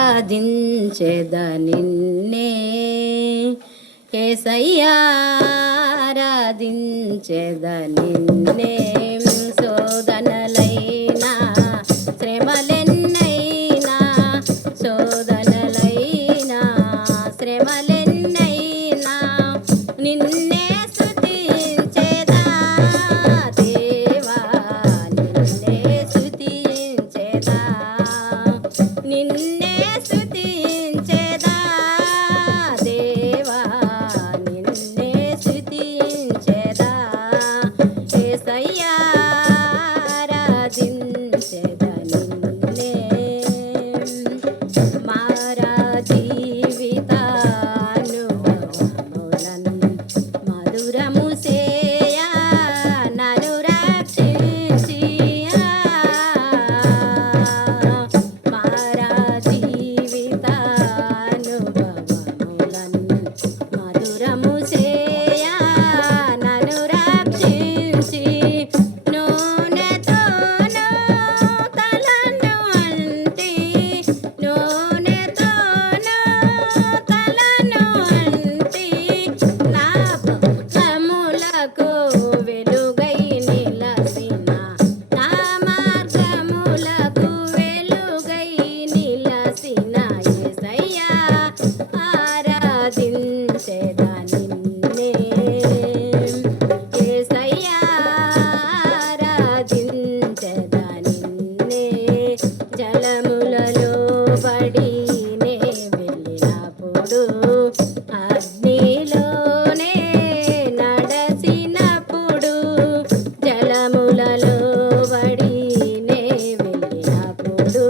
సయ్యారాధించెద నిన్నే ఏసయ్యారాధించెద నిన్నే శోధనలైనా శ్రమలెన్నైనా శోధనలైనా శ్రమలెన్నైనా నిన్నే స్తుతించెదా దేవా నిన్నే స్తుతించెదా నిన్నే స్తుతించెదా దేవా నిన్నే స్తుతించెదా యేసయ్యా ఆరాధించెదా నిన్నే మారా జీవితానుభవములను మధురము సేయా నన్ను రక్షించియా మారా జీవితానుభవములను మధురము సేయా నన్ను రక్షించి నూనెతోను తలను అంటి నూనెతోను తలను అంటి నా మార్గములకు వెలుగై నిలసిన నా మార్గములకు వెలుగై నిలసిన యేసయ్యా ఆరాధించెదా నిన్నే యేసయ్యా ఆరాధించెదా నిన్నే జలములలో పడి నే వెళ్ళినప్పుడు అగ్నిలోనే నడచినప్పుడు జలములలో పడి నే వెళ్ళినప్పుడు